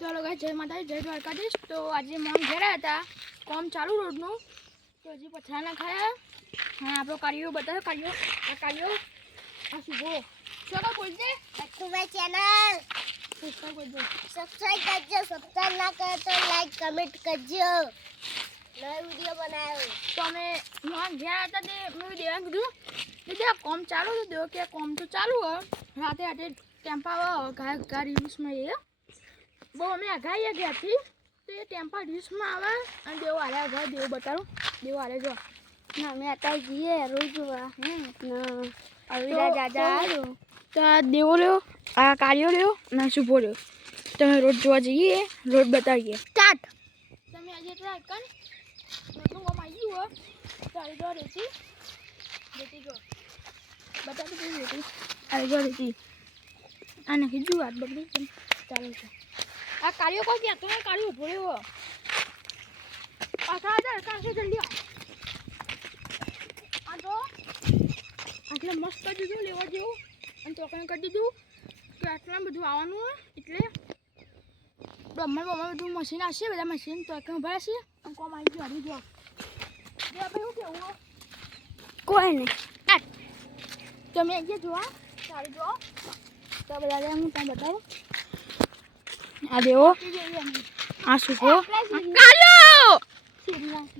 ચાલો ગાઈસ, જય માતાજી, જય દ્વારકાધીશ. તો આજે મમ ઘેર હતા, કામ ચાલુ રોડનું. તો હજી પથરા ના ખાયા. હા, આપણો કાર્યો બતાવ્યો. કાર્યો આ શુભો ચલો બોલજે. લખુભાઈ ચેનલ સબસ્ક્રાઇબ કરજો. સબસ્ક્રાઇબ ના કરો તો લાઈક કમેન્ટ કરજો. નવો વિડિયો બનાવ્યો. તો અમે મમ ઘેર હતા તે મેં દેવા કીધું દીદી આ કામ ચાલુ તો દેવો કે કામ તો ચાલુ હોય. રાતે રાતે ટેમ્પા ગાડી રીલ્સમાં એ બહુ અમે આઘાઈએ ઘેરથી તો એ ટેમ્પા રીલ્સમાં આવે અને દેવો હારે ઘર દેવો બતાવું. દેવો હારે જો ના અમે અત્યારે જઈએ રોજ જોવા. અવિરા દાદા આવ્યો તો આ દેવો રહ્યો, આ કાર્યો રહ્યો અને શુભો રહ્યો. તમે રોડ જોવા જઈએ, રોડ બતાવીએ. સ્ટાર્ટ. તમે આજે ટ્રાય કર રોડનું કામ આવી ગયું હોય તો આવી જો રેતી જો બતાવી દઉં રેતી આવી જો રેતી આ નાખી જુઓ હાથ બગડી ચાલો છે. આ કાર્યો કોઈ કહેતો નહીં, કાર્યો ઉભો રહ્યો. કાશે જલ્દી આ તો આટલે મસ્ત કરી દીધું લેવા જેવું અને તોકને કરી દીધું કે આટલા બધું આવવાનું હોય એટલે બમ્મર બધું મશીન આવશે, બધા મશીન તોકને ભરાશે અને કોમ આવી ગયું હારી જો આપણે શું કેવું કોઈ નહીં. તમે અહીંયા જોવા સારું જો તો બધા હું તમને બતાવું. આ દેવો આ શુભો કાર્યો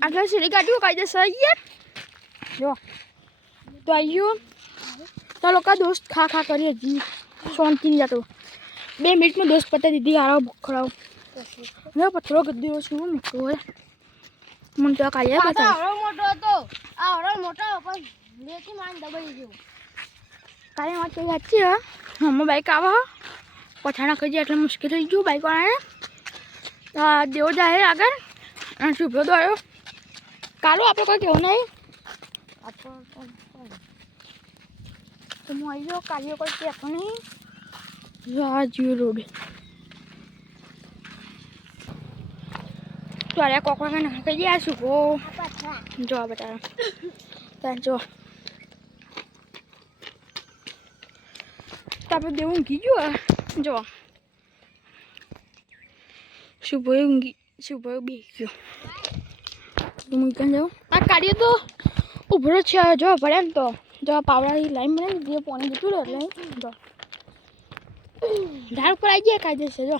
આગળ સીડી કાઢ્યું કાયદેસર યાર જો તો આવ્યું. તો લોકો દોસ્ત ખા કરીએ જી શાંતિ નહીં જતો. 2 મિનિટમાં દોસ્ત પતાવી દીધી. આરો ભૂખડાવ હવે પથરો ગદ્દીરો શું મોટો હોય મને તો કાઢ્યા બતા મોટો હતો. આ હરો મોટો પણ લેતી માન દબાઈ ગયો. કાલે વાત કરી સાચી હા. હમણાં બાઈક આવે પછાણા ખાઈ જાય એટલે મુશ્કેલ થઈ ગયું બાઈક વાળાને. તો દેવો જાય આગળ અને શુભ્રો તો આવ્યો. કાલો આપણે કોઈ કહેવું નહીં તો હું આવી ગયો. કાલીઓ કોઈ કહેતો નહીં. આ જીઓ રોડ તો અરે કોકડા ના કહી ગયા શુભો જો આ બતાવો ત્યાં જો તો આપણે દેવું ઊંઘી ગયું જો શુભો બે ગયો મૂકીને જાઉં. આ કાઢીએ તો ઉભરો છે જો ભરે ને તો જો પાવડાની લાઈન બને ને જે પાણી જતું રહે એટલે જો ઢાળ ઉપર આવી જાય કાયદેસર જો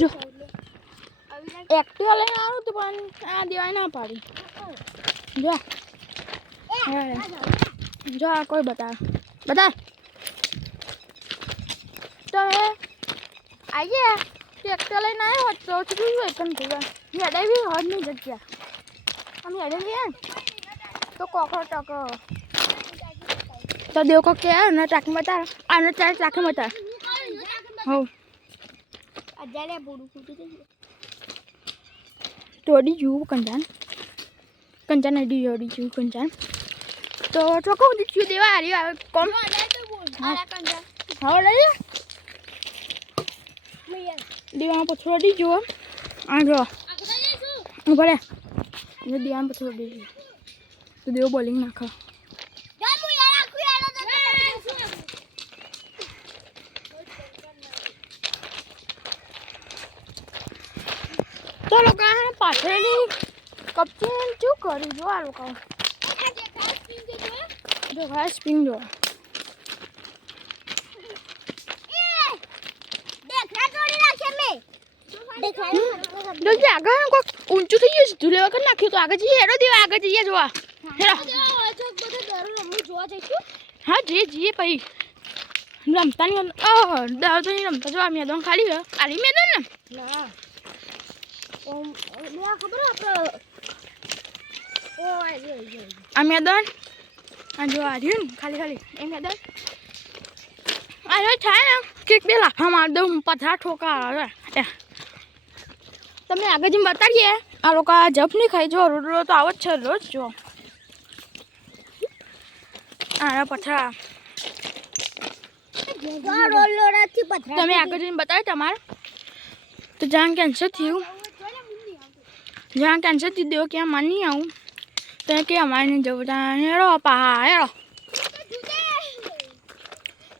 જો એક્ટિવા લઈને આવ્યું તો પણ આ દેવાય ના પાડી જો જો આ કોઈ બતા તો આવીએ તો એક્ટિવા લઈને આવ્યો હોત તો શું એકમ થઈ ગયા હેડાવી હોત નહીં જગ્યા અમે હેડેલી તો કોકરો ટકો તો દેવ કો કે ને ચાકી બતા આને ચાર ચાકી બતા હો અજાલે બોડું ફૂટી ગયું. તોડી જુઓ કંજાન અડી જુઓ કંજાન તો ચોખ્ખું દીધું દેવા હારી આવે કોમ હા લઈએ દેવામાં પથરો અડી જુઓ આ જો ભરે દેવામાં પથરો અડી જુઓ તો દેવો બોલિંગ નાખો. તો લોકો પાછળની કપચી શું કર્યું જો આ લોકો જો ઘાસ સ્પિંગ જો આગળ કોઈક ઊંચું થઈ ગયું સીધું લેવા કરી નાખ્યું તો આગળ જઈએ હેડો દેવા આગળ જઈએ જોવા હા જઈએ પછી રમતા નહીં દાવ તો નહીં રમતા જો આ મેદાન ખાલી આલી મેદાન ને આ મેદાન આ જો આ રહ્યું ને ખાલી એ મેદાન આ થાય ને કે બે લાફા માર દઉં પથરા ઠોકા આવે. તમને આગળ જેમ બતાડીએ આ લોકો જપ નહીં ખાઈ જો રોડ તો આવો જ છે રોજ જો આ પથરા તમે આગળ જઈને બતાવ્યું તમારે તો જ્યાં કેન્સર થયું દેવો ક્યાં માન નહીં આવું તો કે અમારે નહીં જવું ત્યાં હેડો પા હેડો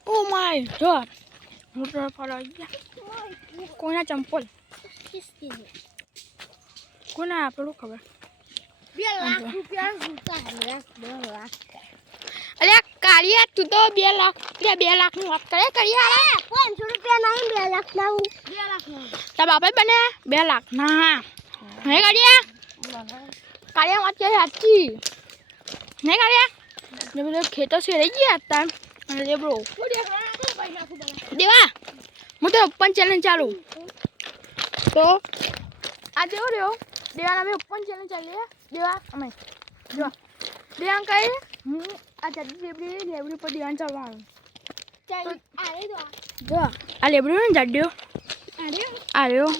ઓ માય જો હું તો ફરવા ગયા કોઈના ચંપલ કોના આપણું ખબર 2 લાખ રૂપિયા જૂતા હે 2 લાખ અરે કાળિયા તું તો 2 લાખ 2 લાખની વાત કરે કાળિયા 500 રૂપિયા નહીં 2 લાખ ના 2 લાખ ના તારા બાપા બને 2 લાખ ના હે કાળિયા વાત કરે સાચી નહીં કાળિયા ને બધું ખેતો છે રહી ગયા હતા અને રે બ્રો દેવા હું તો ઓપન ચેલેન્જ ચાલુ તો આ દેવો રહ્યો દેવાના અમે ઓપન ચેલેન્જ ચાલીએ દેવા અમે જો દેવાન કહે હું આ જાડી લેબડી પર દેવાન ચાલવાનું ચાલ આરે દો જો આ લેબડી ને જાડ્યો આર્યો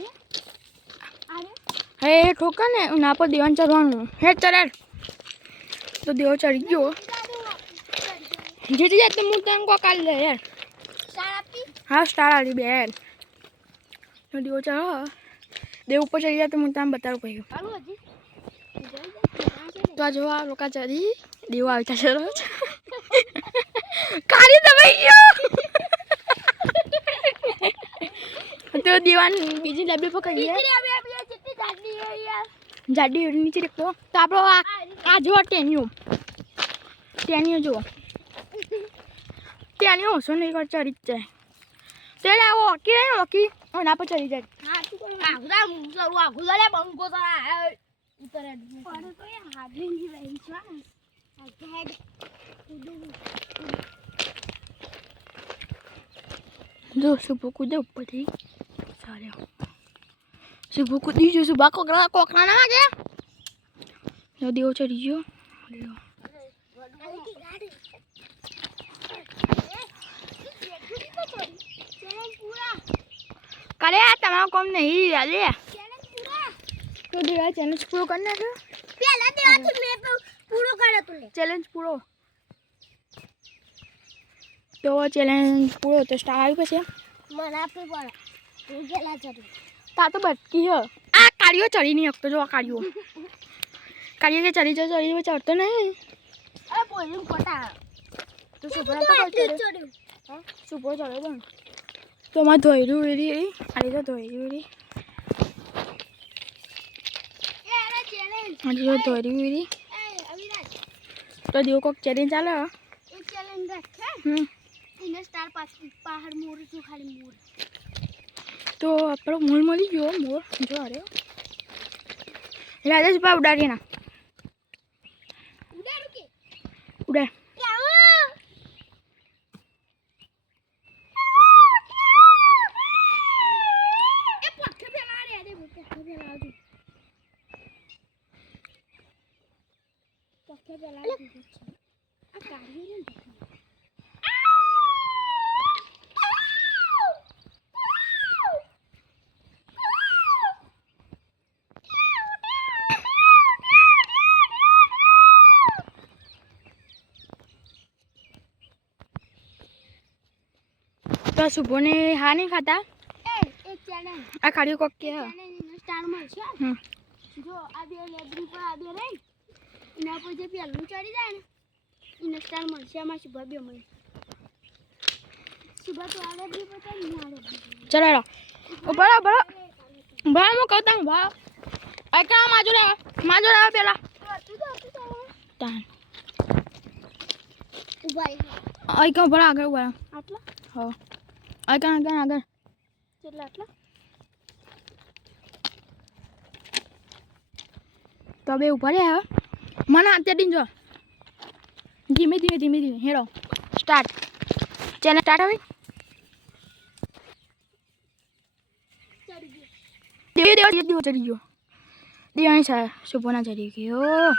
હે ઠોકા ને ના પર દેવાન ચાલવાનું હે ચડાડ તો દેવો ચડી ગયો જીતી જાય તો હું તને કો કાઢી લે યાર હા સ્ટાર આલી બે યાર તો દેવો ચાલો દેવ ઉપર ચડી જાય તો હું તને બતાવું કહ્યું તો આ જો આ લોકો ચડી દેવો આવી જશે રોજ કાઢી દબાઈ ગયો તો દેવાન બીજી ડબ્બી પકડી જાડી નીચે દેખતો તો આપણો આ જો ટેનિયો જો ટેનિયો ઓછો નહીં કર ચડી જ જાય તેડા ઓકી રહે ઓકી ના પર ચડી જાય હા તું કોઈ આગરા મુસરું આગુલા લે બંકો તારા ઉતરે પણ તો યાર હાડલી ની રહી છે હેડ જો સુબુ કૂદે ઉપરથી સારે સુબુ કૂદી જો સુબા કોકરા ના વાગે જો દેવો ચડી ગયો દેવો करे तमाम कम नहीं डाले तो देवा चैलेंज पूरा करना है पहला देवा तो मैं पूरा करा तूने चैलेंज पूरा तो चैलेंज पूरा तो स्टार આવી પછી મને આપે પર તું ગેલા ચડી તા તો બટકી હે આ કાળિયો ચડી નહીં શકતો જો આ કાળિયો કે ચડી ચડતો નહીં અરે બોલું કોટા તો સુપરા તો ચડ્યો ચડ્યું હા સુપરો ચડ્યો પણ તો માં ધોઈરું વેરી આલી તો ધોઈરું વેરી એ અરે ચેલેન્જ આજે જો ધોઈરું વેરી એ અવિરાજ તો દેવો કોક ચેલેન્જ ચાલે એક ચેલેન્જ રાખે ઇને સ્ટાર પહાડ મોર જો ખાલી મોર તો આપણો મોર મળી ગયો મોર જો અરે રાજેશ બા ઉડાડી ના ઉડાડું કે ઉડાડ तो सुबह ने हाँ नहीं खाता એક ચેલેન્જ आ खाड़ी को क्या ચેલેન્જ ઇને સ્ટાર મળશે જો આ બે લેબરી પર આ બે રહી એના પર જે પેલું ચડી જાય ને ઇને સ્ટાર મળશે આમાં સુભા બે મળે સુભા તો આ લેબરી પર ચડી ને આ લેબરી चलो बड़ा बड़ा बड़ा मैं कहता हूँ बड़ा आई क्या माजूरा बेला तान ઉભા રહી आई क्या बड़ा आगे बड़ा આટલા हो आई क्या आगे કેટલા આટલા तो अबे ऊपर है मन आते दिन जो धीमे धीमे हेरो स्टार्ट चैनल स्टार्ट हो देव चढ़ी गयो दिवाणी सा सुपोना चढ़ी गयो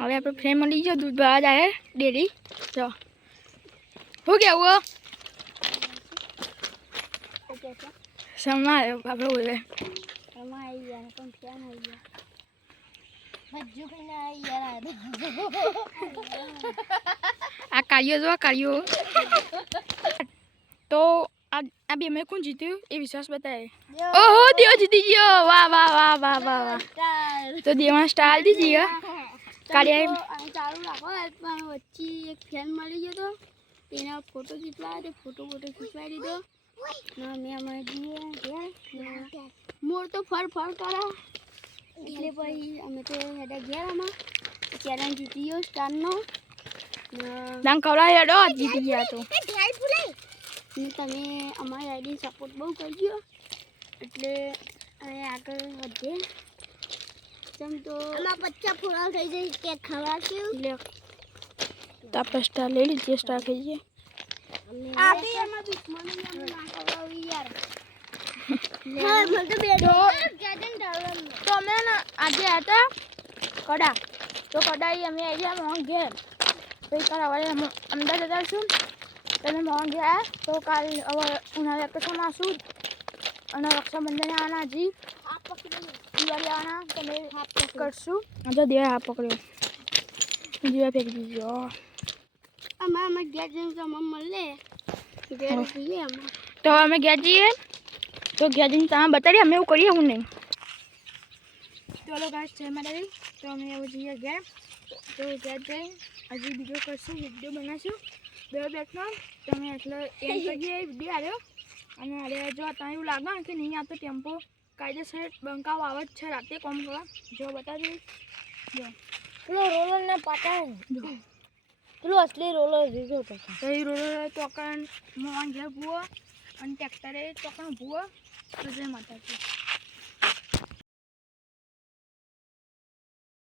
હવે આપણે ફ્રેન્ડ મળી ગયો દૂધ ભરવા જાય ડેરી જો શું કેવું સમા આપણે બોલે એમાં આવી ગયા પણ ફેન આવી ગયા ભજ્જુ કઈને યાર આ કાર્યો તો આ બે મેં કોણ જીત્યું એ વિશ્વાસ બતાવે. ઓહો દેવ જીતી ગયો. વાહ વાહ વાહ વાહ વાહ વાહ. તો દેવા સ્ટાર દીધી હે કાર્યા ચાલુ રાખો પણ વચ્ચે એક ફેન મળી ગયો તો એના ફોટો ખીચવા તો ફોટો ખીચવાઈ દીધો ના મેં અમારે જઈએ મોર તો ફર કરો એટલે પછી અમે તો હેડા ઘેર આમાં ચેલેન્જ જીતી ગયો સ્ટારનો દાંગ કવડા હેડો જીતી ગયા તો ને તમે અમારી આઈડી સપોર્ટ બહુ કરજો એટલે અહીં આગળ વધીએ જેમ તો આમાં બચ્ચા ફોડા થઈ જાય કે ખવાશું લે તો આપણે સ્ટાર લઈ લીધીએ સ્ટાર ખાઈએ આ બી એમાં દુશ્મની અમે ના ખવડાવી યાર હા મને તો બે ગેજન ડાવન તો અમે ને આજે હતા કડા તો કડાઈ અમે આવી ગયા મોહન ઘેર પછી કાલ હવે અમદાવાદ જતા છું તમે મોહન ગયા તો કાલ હવે ઉનાળા વેકેશન આવશું અને રક્ષાબંધન આવવાના હજી હાથ પકડી દિવાળી આવવાના તમે હાથ કરશું જો દેવા હાથ પકડ્યો દીવા ફેંકી દીધો અમે ગેજન તો મળે ઘેર જઈએ અમે તો અમે ગયા જઈએ તો ગયા જઈને તમે બતાડીએ અમે એવું કરીએ હું નહીં ચલો ગાઈસ જય માતાજી તો અમે એવું જઈએ ગયા તો ત્યાં જઈ હજી બીજો કરશું વિડીયો બનાવશું બે બેઠનો તો અમે એટલે એમ કરીએ વિડીયો આવ્યો અને અરે જો તમે એવું લાગે ને કે નહીં આવતો ટેમ્પો કાયદેસર બંકાવ આવે જ છે રાતે કોમ કરવા જો બતાવી જો પેલો રોલર ને પાટા પેલો અસલી રોલર દીધો તો એ રોલર ચોકણ મોહન ઘેર ભૂવો અને ટ્રેક્ટરે ચોકણ ભૂવો તો જય માતાજી